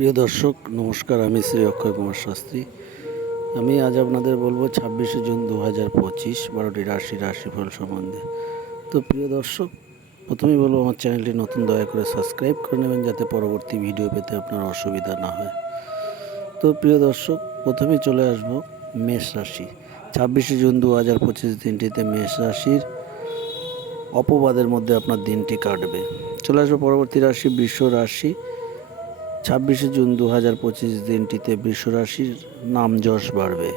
প্রিয় দর্শক, নমস্কার। আমি শ্রী অক্ষয় কুমার শাস্ত্রী। আমি আজ আপনাদের বলব ছাব্বিশে জুন দু হাজার পঁচিশ, বারোটি রাশি, রাশিফল সম্বন্ধে। তো প্রিয় দর্শক, প্রথমেই বলব আমার চ্যানেলটি নতুন, দয়া করে সাবস্ক্রাইব করে নেবেন যাতে পরবর্তী ভিডিও পেতে আপনার অসুবিধা না হয়। তো প্রিয় দর্শক, প্রথমেই চলে আসব মেষ রাশি। ছাব্বিশে জুন দু হাজার পঁচিশ দিনটিতে মেষ রাশির অপবাদের মধ্যে আপনার দিনটি কাটবে। চলে আসব পরবর্তী রাশি বিশ্ব রাশি। ছাব্বিশে জুন দু হাজার পঁচিশ দিনটিতে বৃষ রাশির নাম যশ বাড়বে।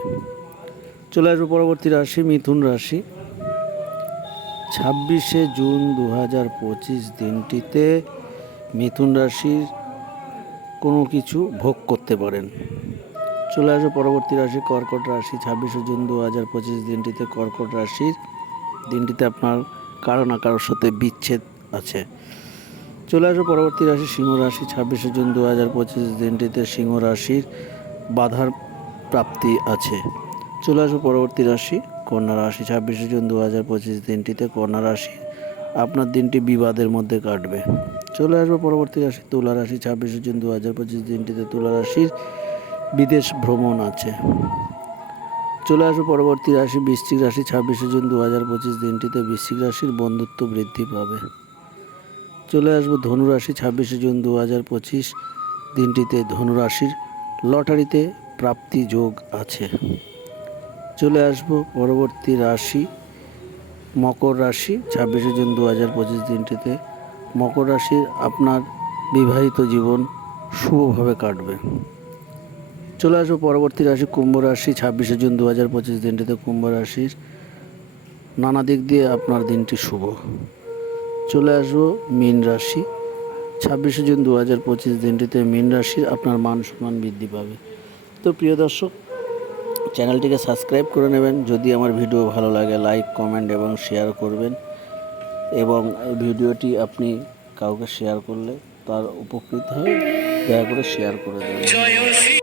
চলে আসব পরবর্তী রাশি, মিথুন রাশি। ছাব্বিশে জুন দু হাজার পঁচিশ দিনটিতে মিথুন রাশির কোনো কিছু ভোগ করতে পারেন। চলে আসব পরবর্তী রাশি, কর্কট রাশি। ছাব্বিশে জুন দু হাজার পঁচিশ দিনটিতে কর্কট রাশির দিনটিতে আপনার কারও না কারোর সাথে বিচ্ছেদ আছে। চলে আসব পরবর্তী রাশি সিংহ রাশি, ছাব্বিশে জুন দু হাজার পঁচিশ দিনটিতে সিংহ রাশির বাধার প্রাপ্তি আছে। চলে আসব পরবর্তী রাশি, কন্যা রাশি, ছাব্বিশে জুন দু হাজার পঁচিশ দিনটিতে কন্যা রাশি আপনার দিনটি বিবাদের মধ্যে কাটবে। চলে আসব পরবর্তী রাশি, তুলা রাশি, ছাব্বিশে জুন দু হাজার পঁচিশ দিনটিতে তুলা রাশির বিদেশ ভ্রমণ আছে। চলে আসব পরবর্তী রাশি, বৃশ্চিক রাশি, ছাব্বিশে জুন দু হাজার পঁচিশ দিনটিতে বৃশ্চিক রাশির বন্ধুত্ব বৃদ্ধি পাবে। চলে আসব ধনুরাশি ছাব্বিশে জুন দু হাজার পঁচিশ। দিনটিতে ধনুরাশির লটারিতে প্রাপ্তি যোগ আছে। চলে আসব পরবর্তী রাশি, মকর রাশি, ছাব্বিশে জুন দু হাজার পঁচিশ দিনটিতে। মকর রাশির আপনার বিবাহিত জীবন শুভভাবে কাটবে। চলে আসব পরবর্তী রাশি, কুম্ভ রাশি, ছাব্বিশে জুন দু হাজার পঁচিশ দিনটিতে কুম্ভ রাশির নানা দিক দিয়ে আপনার দিনটি শুভ। চলে আসব মীন রাশি। ছাব্বিশে জুন দু হাজার পঁচিশ দিনটিতে মীন রাশির আপনার মান সম্মান বৃদ্ধি পাবে। তো প্রিয় দর্শক, চ্যানেলটিকে সাবস্ক্রাইব করে নেবেন। যদি আমার ভিডিও ভালো লাগে, লাইক, কমেন্ট এবং শেয়ার করবেন। এবং এই ভিডিওটি আপনি কাউকে শেয়ার করলে তার উপকৃত হয়ে দয়া করে শেয়ার করে দেবেন।